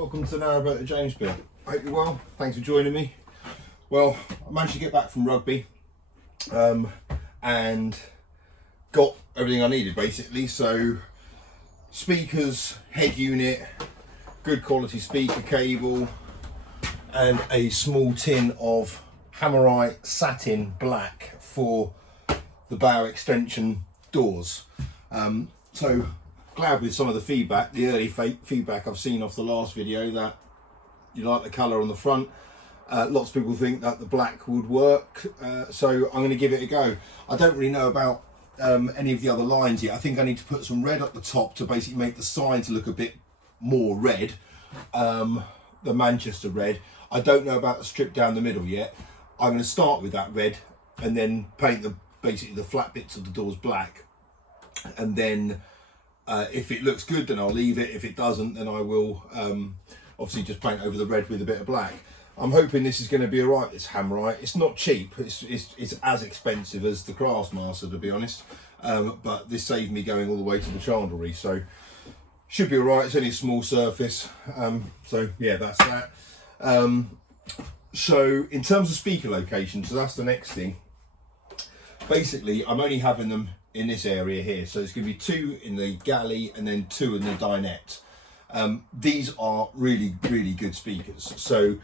Welcome to Narrowboat the James Bill. Hope you're well. Thanks for joining me. Well, I managed to get back from rugby and got everything I needed basically. So speakers, head unit, good quality speaker cable, and a small tin of Hammerite satin black for the bow extension doors. So glad with some of the feedback, the early feedback I've seen off the last video, that you like the colour on the front. Lots of people think that the black would work, so I'm going to give it a go. I don't really know about any of the other lines yet. I think I need to put some red up the top to basically make the sides look a bit more red, the Manchester red. I don't know about the strip down the middle yet. I'm going to start with that red and then paint basically the flat bits of the doors black, and then if it looks good, then I'll leave it. If it doesn't, then I will obviously just paint over the red with a bit of black. I'm hoping this is going to be alright, this Hammerite. It's not cheap, it's as expensive as the Craftsmaster, to be honest, but this saved me going all the way to the chandlery, so should be alright. It's only a small surface, so yeah, that's that. So in terms of speaker location, so that's the next thing. Basically, I'm only having them in this area here, so there's going to be 2 in the galley and then 2 in the dinette. These are really good speakers, so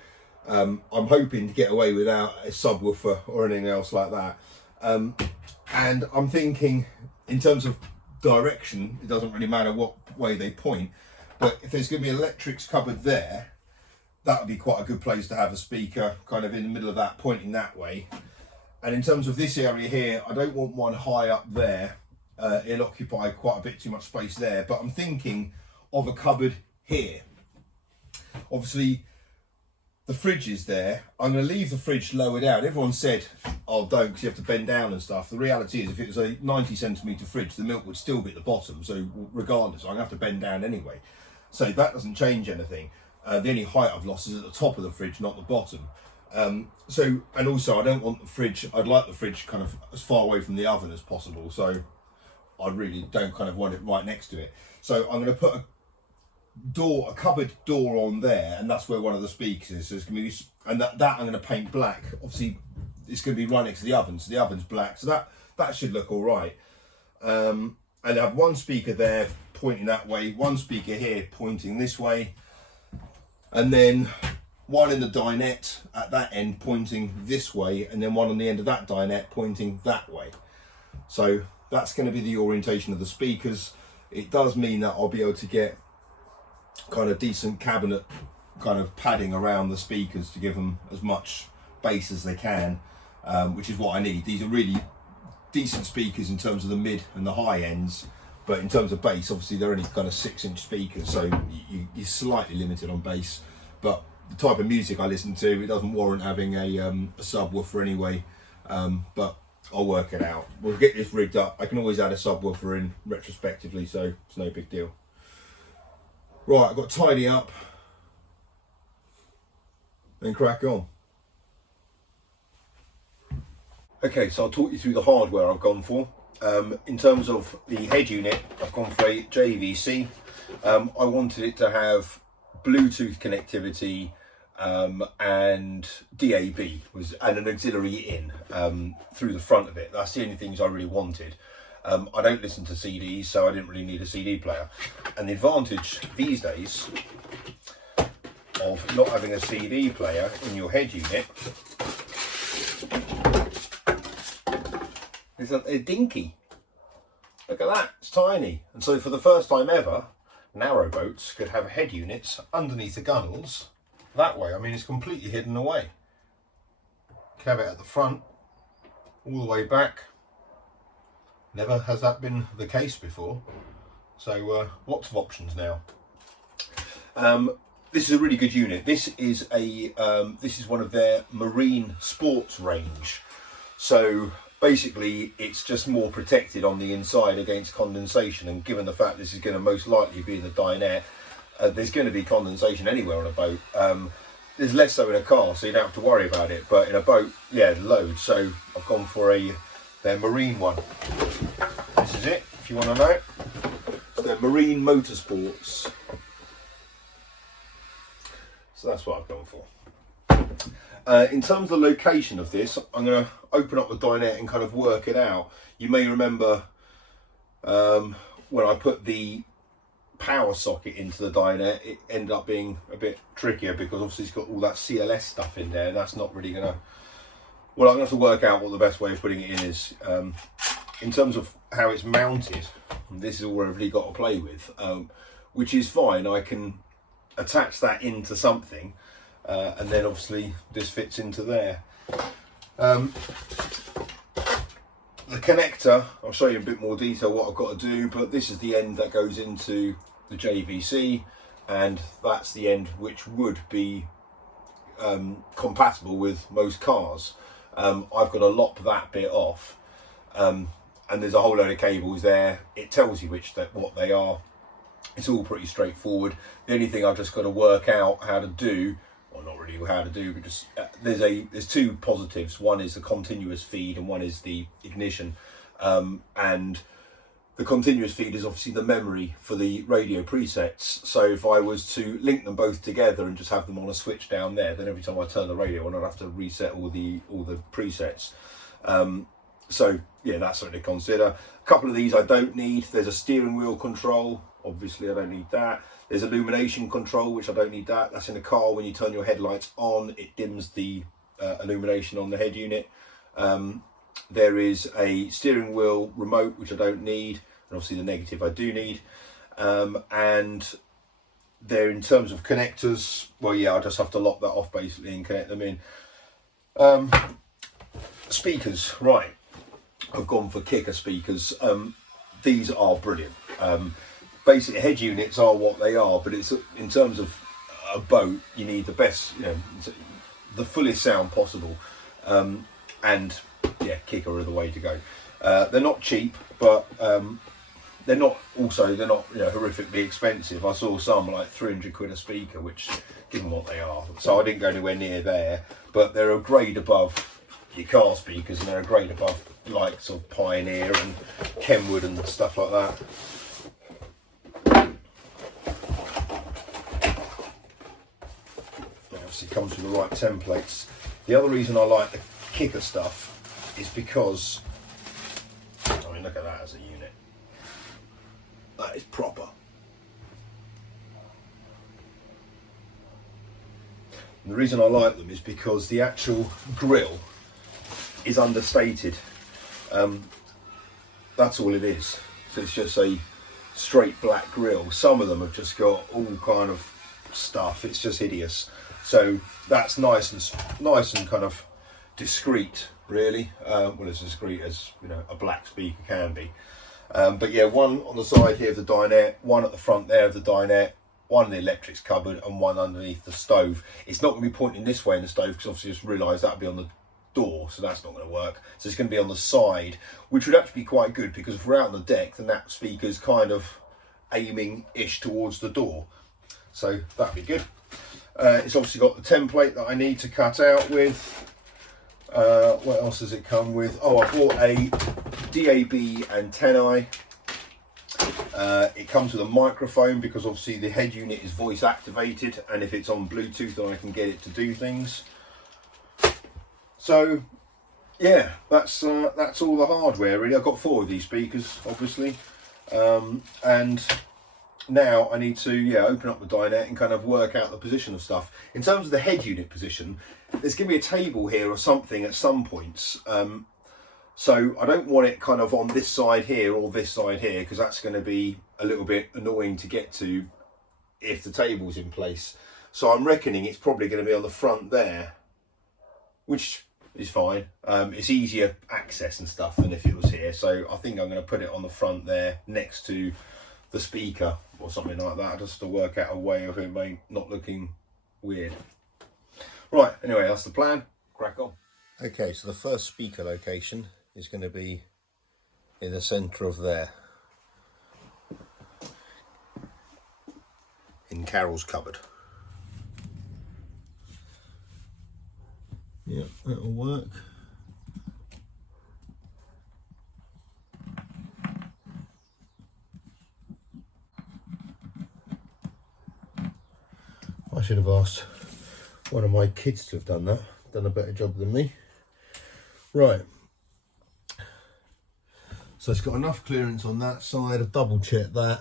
I'm hoping to get away without a subwoofer or anything else like that. And I'm thinking, in terms of direction, it doesn't really matter what way they point, but if there's going to be electrics cupboard there, that would be quite a good place to have a speaker kind of in the middle of that, pointing that way. And in terms of this area here, I don't want one high up there. It'll occupy quite a bit too much space there, but I'm thinking of a cupboard here. Obviously, the fridge is there. I'm going to leave the fridge lower down. Everyone said, oh, don't, because you have to bend down and stuff. The reality is, if it was a 90cm fridge, the milk would still be at the bottom. So regardless, I'm going to have to bend down anyway. So that doesn't change anything. The only height I've lost is at the top of the fridge, not the bottom. So, and also I don't want the fridge, I'd like the fridge kind of as far away from the oven as possible, so I really don't kind of want it right next to it. So I'm going to put a cupboard door on there, and that's where one of the speakers is. So it's going to be, and that I'm going to paint black. Obviously it's going to be right next to the oven, so the oven's black, so that should look all right. And I have one speaker there pointing that way, one speaker here pointing this way, and then one in the dinette at that end pointing this way, and then one on the end of that dinette pointing that way. So that's going to be the orientation of the speakers. It does mean that I'll be able to get kind of decent cabinet kind of padding around the speakers to give them as much bass as they can, which is what I need. These are really decent speakers in terms of the mid and the high ends, but in terms of bass, obviously they're only kind of 6-inch speakers, so you're slightly limited on bass. But the type of music I listen to, it doesn't warrant having a subwoofer anyway, but I'll work it out. We'll get this rigged up. I can always add a subwoofer in retrospectively, so it's no big deal. Right, I've got to tidy up and crack on. Okay, so I'll talk you through the hardware I've gone for. In terms of the head unit, I've gone for a JVC. I wanted it to have Bluetooth connectivity and DAB and an auxiliary in through the front of it. That's the only things I really wanted. I don't listen to CDs, so I didn't really need a CD player. And the advantage these days of not having a CD player in your head unit is that they're dinky. Look at that, it's tiny. And so for the first time ever, narrowboats could have head units underneath the gunnels that way. I mean, it's completely hidden away. Could have it at the front, all the way back. Never has that been the case before. So lots of options now. This is a really good unit. This is one of their marine sports range. So basically it's just more protected on the inside against condensation, and given the fact this is going to most likely be in the dinette, there's going to be condensation anywhere on a boat. There's less so in a car, so you don't have to worry about it, but in a boat, yeah, loads. So I've gone for their marine one. This is it, if you want to know. It's their Marine Motorsports. In terms of the location of this, I'm going to open up the dinette and kind of work it out. You may remember when I put the power socket into the dinette, it ended up being a bit trickier because obviously it's got all that CLS stuff in there, and that's not really going to... Well, I'm going to have to work out what the best way of putting it in is. In terms of how it's mounted, this is all I've really got to play with, which is fine. I can attach that into something, and then obviously this fits into there. The connector, I'll show you in a bit more detail what I've got to do, but this is the end that goes into the JVC, and that's the end which would be compatible with most cars. I've got to lop that bit off, and there's a whole load of cables there. It tells you what they are. It's all pretty straightforward. The only thing I've just got to work out how to do, well, not really how to do, but just there's two positives. One is the continuous feed and one is the ignition, and the continuous feed is obviously the memory for the radio presets. So if I was to link them both together and just have them on a switch down there, then every time I turn the radio on, I'd have to reset all the presets. So yeah, that's something to consider. A couple of these I don't need. There's a steering wheel control. Obviously I don't need that. There's illumination control, which I don't need that. That's in the car. When you turn your headlights on, it dims the illumination on the head unit. There is a steering wheel remote, which I don't need. And obviously the negative I do need. And there, in terms of connectors, well, yeah, I just have to lock that off basically and connect them in. Speakers, right. I've gone for kicker speakers. These are brilliant. Basic head units are what they are, but it's in terms of a boat, you need the best, the fullest sound possible. And yeah, kicker are the way to go. They're not cheap, but they're not horrifically expensive. I saw some like 300 quid a speaker, which, given what they are, so I didn't go anywhere near there. But they're a grade above your car speakers, and they're a grade above like sort of Pioneer and Kenwood and stuff like that. Obviously comes with the right templates. The other reason I like the kicker stuff is because, I mean, look at that as a unit. That is proper. And the reason I like them is because the actual grille is understated. That's all it is. So it's just a straight black grille. Some of them have just got all kind of stuff. It's just hideous. So that's nice and kind of discreet, really. Well, as discreet as a black speaker can be. But yeah, one on the side here of the dinette, one at the front there of the dinette, one in the electrics cupboard, and one underneath the stove. It's not going to be pointing this way in the stove because obviously I just realised that would be on the door, so that's not going to work. So it's going to be on the side, which would actually be quite good because if we're out on the deck, then that speaker's kind of aiming-ish towards the door. So that'd be good. It's obviously got the template that I need to cut out with. What else does it come with? Oh, I bought a DAB antennae. It comes with a microphone because obviously the head unit is voice activated, and if it's on Bluetooth then I can get it to do things. So yeah, that's all the hardware really. I've got 4 of these speakers obviously, and now I need to open up the dinette and kind of work out the position of stuff. In terms of the head unit position, there's going to be a table here or something at some points. So I don't want it kind of on this side here or this side here, because that's going to be a little bit annoying to get to if the table's in place. So I'm reckoning it's probably going to be on the front there, which is fine. It's easier access and stuff than if it was here. So I think I'm going to put it on the front there next to the speaker or something like that, just to work out a way of it not looking weird. Right, anyway, that's the plan. Crack on. Okay, so the first speaker location is going to be in the centre of there, in Carol's cupboard. Yeah, that'll work. I should have asked one of my kids to have done that, done a better job than me. Right. So it's got enough clearance on that side. I've double checked that.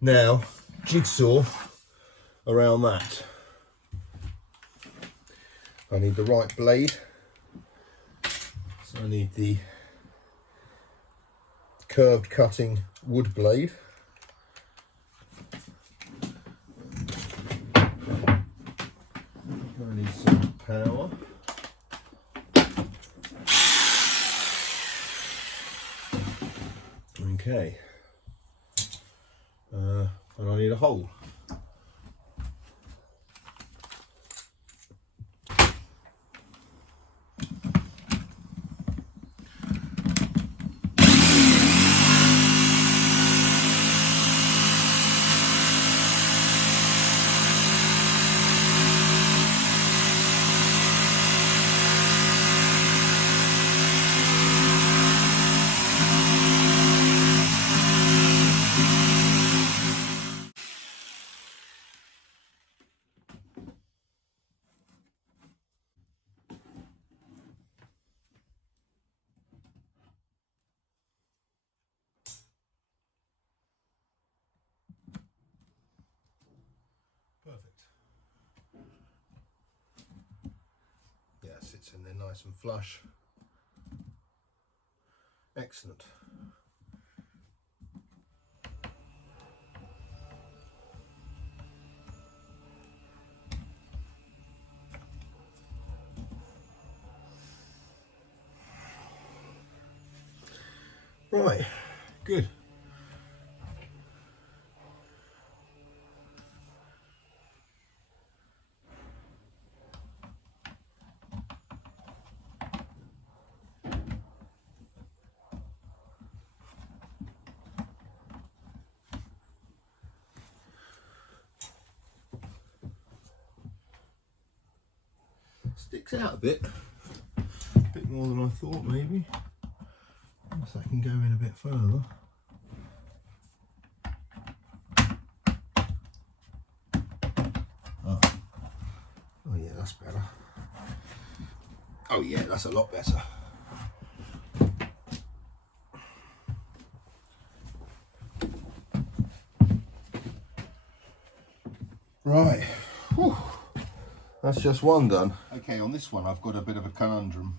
Now, jigsaw around that. I need the right blade. So I need the curved cutting wood blade. I need some power. Okay. And I need a hole. Perfect. Yeah, it sits in there nice and flush. Excellent. Right, good. Sticks out a bit more than I thought maybe. Unless I can go in a bit further. Oh yeah, that's better. Oh yeah, that's a lot better. Right. Whew. That's just one done. Okay, on this one I've got a bit of a conundrum.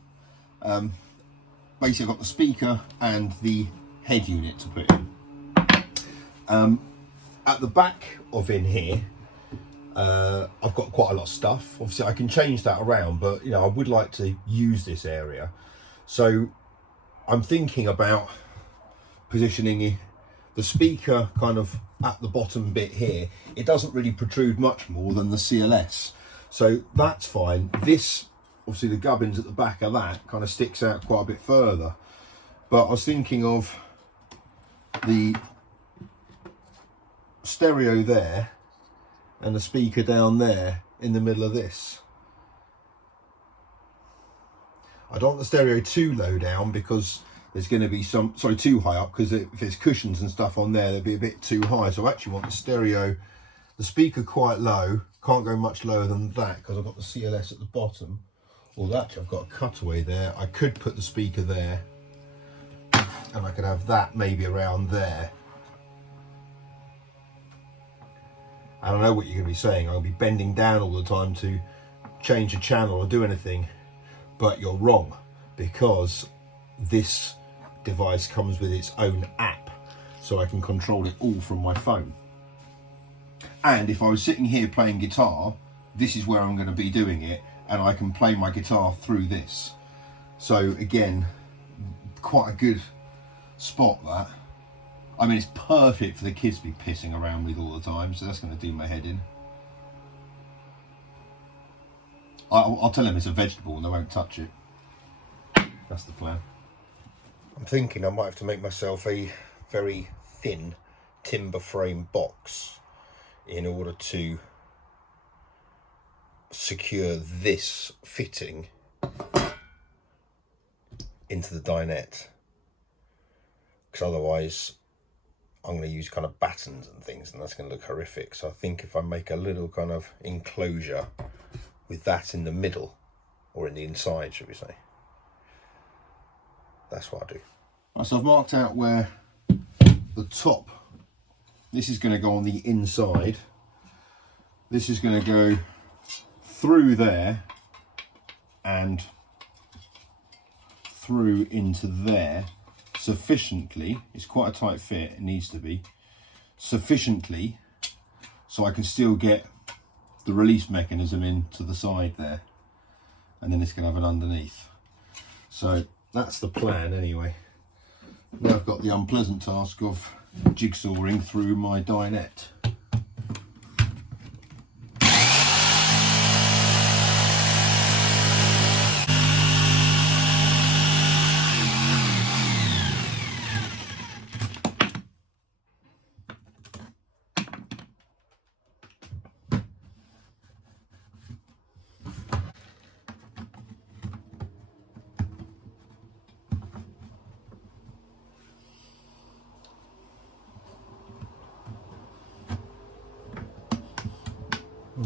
Basically I've got the speaker and the head unit to put in. At the back of in here, I've got quite a lot of stuff. Obviously I can change that around, but you know, I would like to use this area. So I'm thinking about positioning the speaker kind of at the bottom bit here. It doesn't really protrude much more than the CLS. So that's fine. This, obviously the gubbins at the back of that kind of sticks out quite a bit further. But I was thinking of the stereo there and the speaker down there in the middle of this. I don't want the stereo too low down because there's going to be some, sorry, too high up, because if there's cushions and stuff on there, they'll be a bit too high. So I actually want the stereo, the speaker quite low, can't go much lower than that because I've got the CLS at the bottom. Well, actually I've got a cutaway there. I could put the speaker there and I could have that maybe around there. And I know what you're going to be saying. I'll be bending down all the time to change a channel or do anything, but you're wrong, because this device comes with its own app, so I can control it all from my phone. And if I was sitting here playing guitar, this is where I'm going to be doing it, and I can play my guitar through this. So again, quite a good spot that. I mean, it's perfect for the kids to be pissing around with all the time, so that's going to do my head in. I'll tell them it's a vegetable and they won't touch it. That's the plan. I'm thinking I might have to make myself a very thin timber frame box in order to secure this fitting into the dinette, because otherwise I'm going to use kind of battens and things and that's going to look horrific. So I think if I make a little kind of enclosure with that in the middle, or in the inside, should we say. That's what I do. Right, so I've marked out where the top, this is going to go on the inside. This is going to go through there and through into there sufficiently. It's quite a tight fit, it needs to be sufficiently so I can still get the release mechanism into the side there, and then it's going to have an underneath. So that's the plan anyway. Now I've got the unpleasant task of jigsawing through my dinette.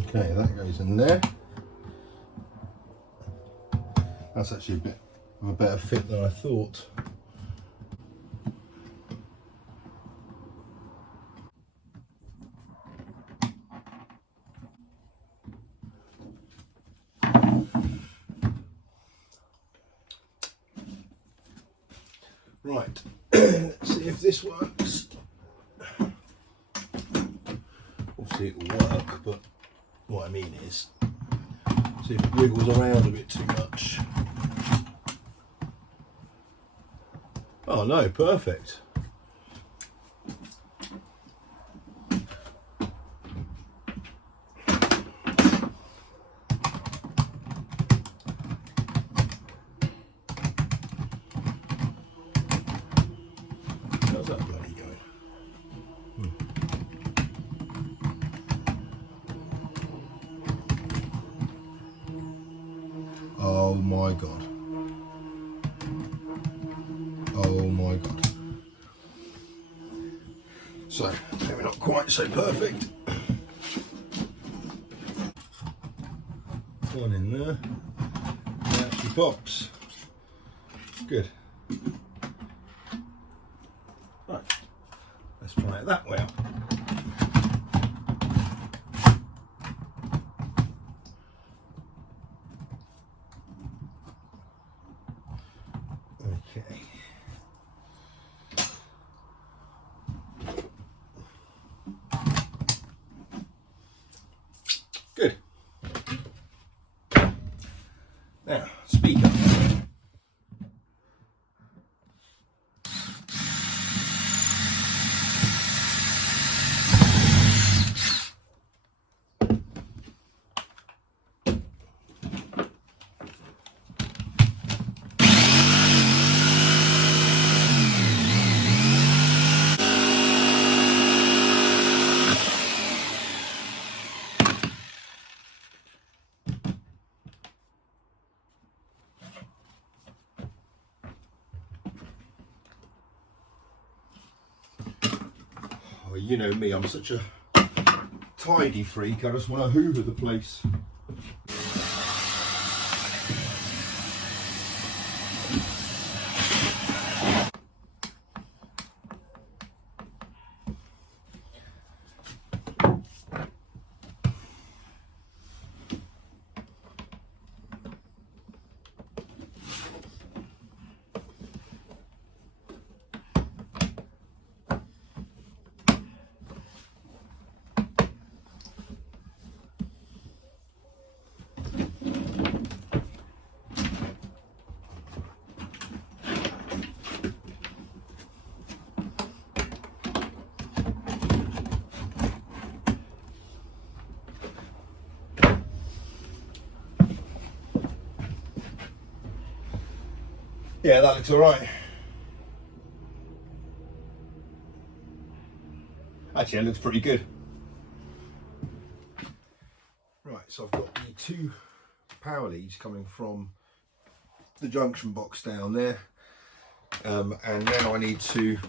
Okay, that goes in there. That's actually a bit of a better fit than I thought. Right, let's see if this works. Obviously it will work, but what I mean is, see if it wiggles around a bit too much. Oh no, perfect. How's that bloody going? Oh my god. Oh my god. So, maybe not quite so perfect. One in there. It actually pops. Good. Right. Let's try it that way up. Okay. Good. Now, speaker. Oh, you know me, I'm such a tidy freak, I just want to hoover the place. Yeah, that looks all right. Actually, it looks pretty good. Right, so I've got the two power leads coming from the junction box down there, and then I need to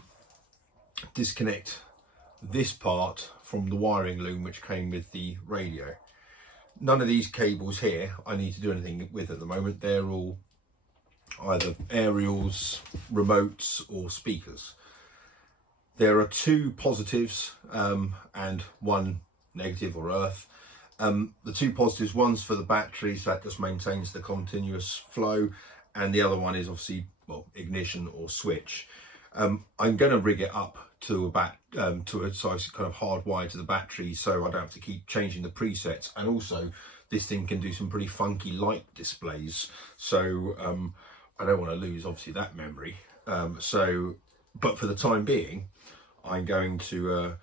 disconnect this part from the wiring loom which came with the radio. none of these cables here I need to do anything with at the moment. They're all either aerials, remotes or speakers. There are 2 positives and 1 negative or earth. The 2 positives, one's for the batteries, that just maintains the continuous flow, and the other one is obviously, well, ignition or switch. I'm going to rig it up to a size kind of hardwired to the battery, so I don't have to keep changing the presets. And also, this thing can do some pretty funky light displays, so I don't want to lose obviously that memory. But for the time being, I'm going to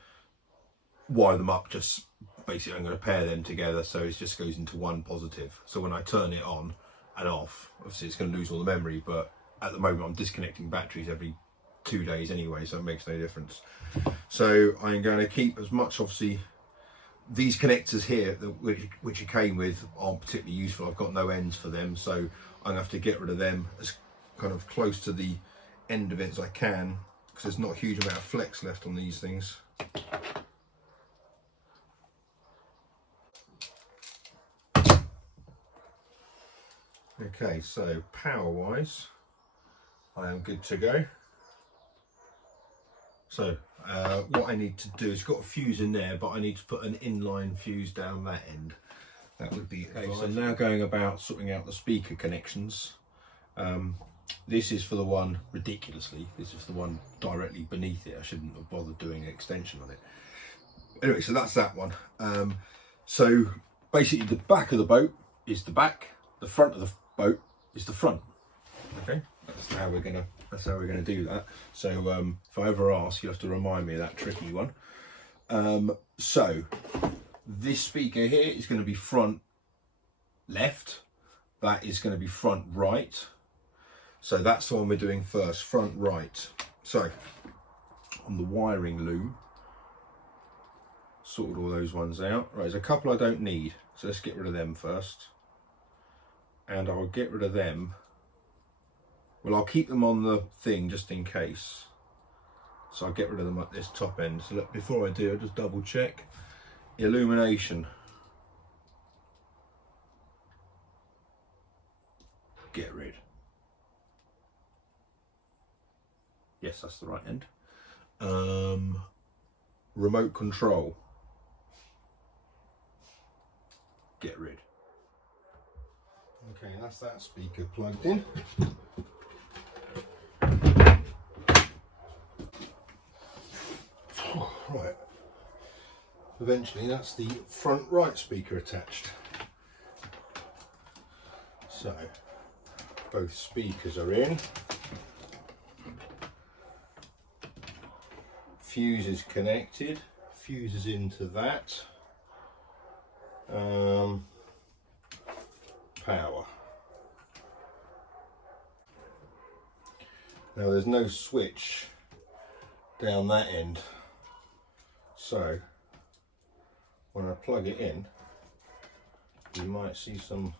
wire them up. Just basically, I'm going to pair them together so it just goes into 1 positive. So when I turn it on and off, obviously it's going to lose all the memory, but at the moment I'm disconnecting batteries every 2 days anyway, so it makes no difference. So I'm going to keep as much, obviously these connectors here which it came with aren't particularly useful. I've got no ends for them, so I'm going to have to get rid of them as kind of close to the end of it as I can, because there's not a huge amount of flex left on these things. Okay, so power wise I am good to go. So what I need to do is, got a fuse in there, but I need to put an inline fuse down that end. That would be okay. So now going about sorting out the speaker connections. This is for the one, ridiculously, this is the one directly beneath it. I shouldn't have bothered doing an extension on it. Anyway, so that's that one. So basically the back of the boat is the back, the front of the boat is the front. Okay, that's how we're gonna do that. So if I ever ask, you have to remind me of that tricky one. So this speaker here is going to be front left, that is going to be front right. So that's the one we're doing first, front right. So on the wiring loom, sorted all those ones out. Right, there's a couple I don't need, so let's get rid of them first. And I'll get rid of them. Well, I'll keep them on the thing just in case. So I'll get rid of them at this top end. So look, before I do, I'll just double check. Illumination. Get rid. Yes, that's the right end. Remote control. Get rid. Okay, that's that speaker plugged in. Right. Eventually, that's the front right speaker attached. So both speakers are in. Fuse is connected. Fuse is into that. Power. Now there's no switch down that end, so when I plug it in, you might see some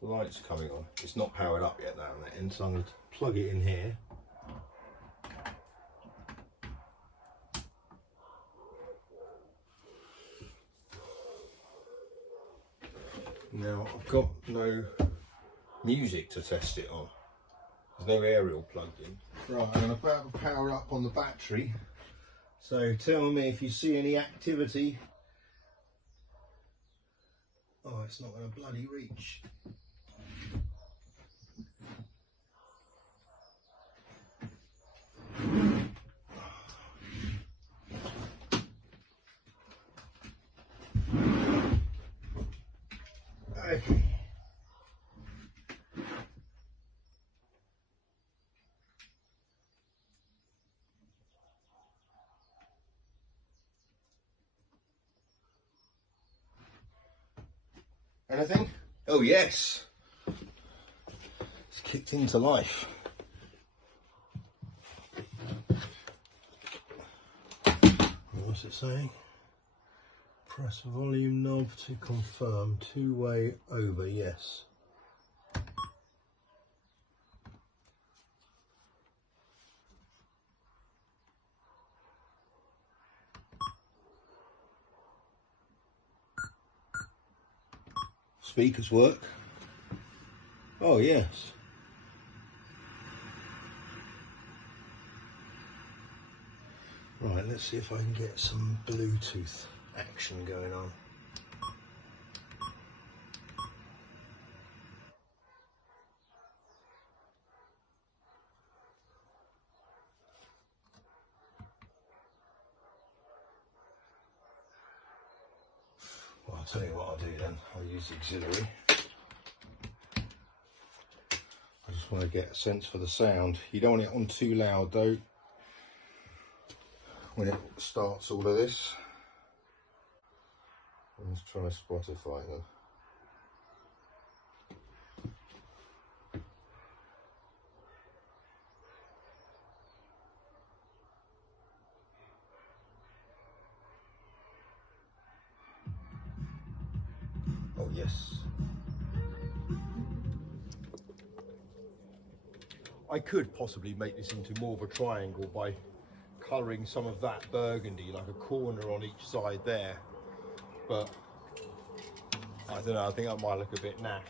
lights coming on. It's not powered up yet down that end, so I'm going to plug it in here. Now I've got no music to test it on. There's no aerial plugged in. Right, I'm about to power up on the battery. So tell me if you see any activity. Oh, it's not going to bloody reach. Okay. Anything? Oh yes, it's kicked into life. What's it saying? Press volume knob to confirm. Two-way over, yes. speakers work. Oh yes. Right, let's see if I can get some Bluetooth action going on. Well, I'll tell you what I'll do then. I'll use the auxiliary. I just want to get a sense for the sound. You don't want it on too loud though, when it starts all of this. Let's try Spotify then. Oh yes. I could possibly make this into more of a triangle by colouring some of that burgundy, like a corner on each side there. But I don't know, I think that might look a bit naff.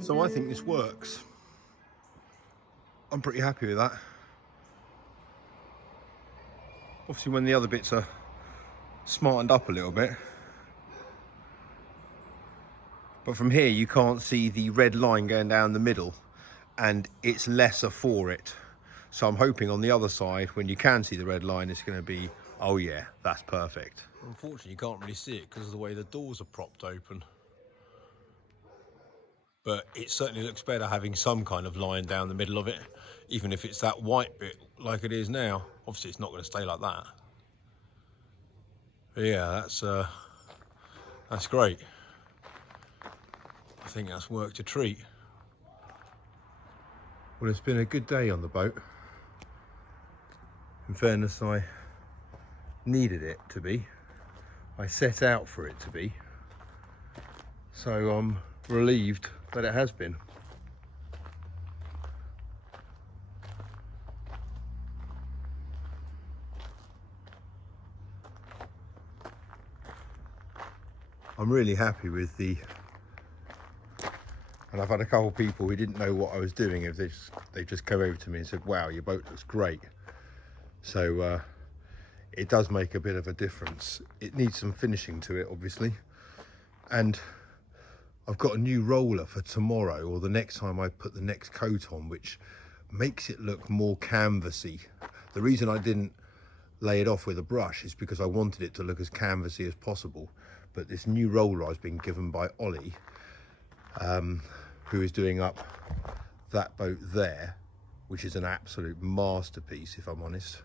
So I think this works. I'm pretty happy with that. Obviously when the other bits are smartened up a little bit. But from here you can't see the red line going down the middle, and it's lesser for it. So I'm hoping on the other side, when you can see the red line, it's going to be, oh yeah, that's perfect. Unfortunately you can't really see it because of the way the doors are propped open. But it certainly looks better having some kind of line down the middle of it, even if it's that white bit like it is now. Obviously it's not going to stay like that. But yeah, that's great. I think that's worked a treat. Well, it's been a good day on the boat. In fairness, I needed it to be. I set out for it to be. So I'm relieved that it has been. I'm really happy with the, and I've had a couple of people who didn't know what I was doing. If they just come over to me and said, wow, your boat looks great. So it does make a bit of a difference. It needs some finishing to it, obviously. And I've got a new roller for tomorrow, or the next time I put the next coat on, which makes it look more canvassy. The reason I didn't lay it off with a brush is because I wanted it to look as canvassy as possible. But this new roller I've been given by Olly, who is doing up that boat there, which is an absolute masterpiece, if I'm honest,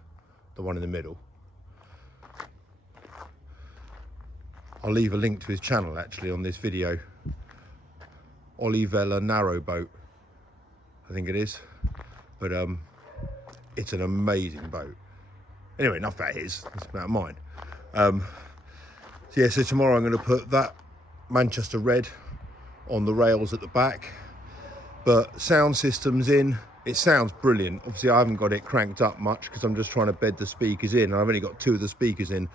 the one in the middle. I'll leave a link to his channel actually on this video. Olly Narrowboat, I think it is. But it's an amazing boat. Anyway, enough about his, it's about mine. So yeah, so tomorrow I'm going to put that Manchester red on the rails at the back. But sound system's in. It sounds brilliant. Obviously I haven't got it cranked up much because I'm just trying to bed the speakers in. I've only got 2 of the speakers in.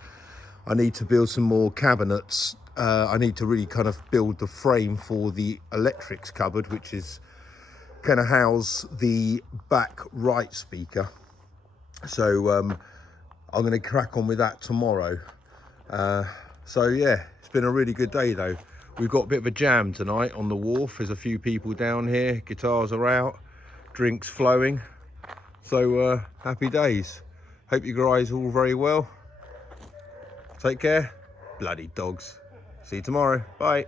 I need to build some more cabinets. I need to really kind of build the frame for the electrics cupboard, which is going to house the back right speaker. So I'm going to crack on with that tomorrow. So yeah, it's been a really good day though. We've got a bit of a jam tonight on the wharf. There's a few people down here, guitars are out, drinks flowing. So happy days. Hope you guys all very well. Take care. Bloody dogs. See you tomorrow. Bye.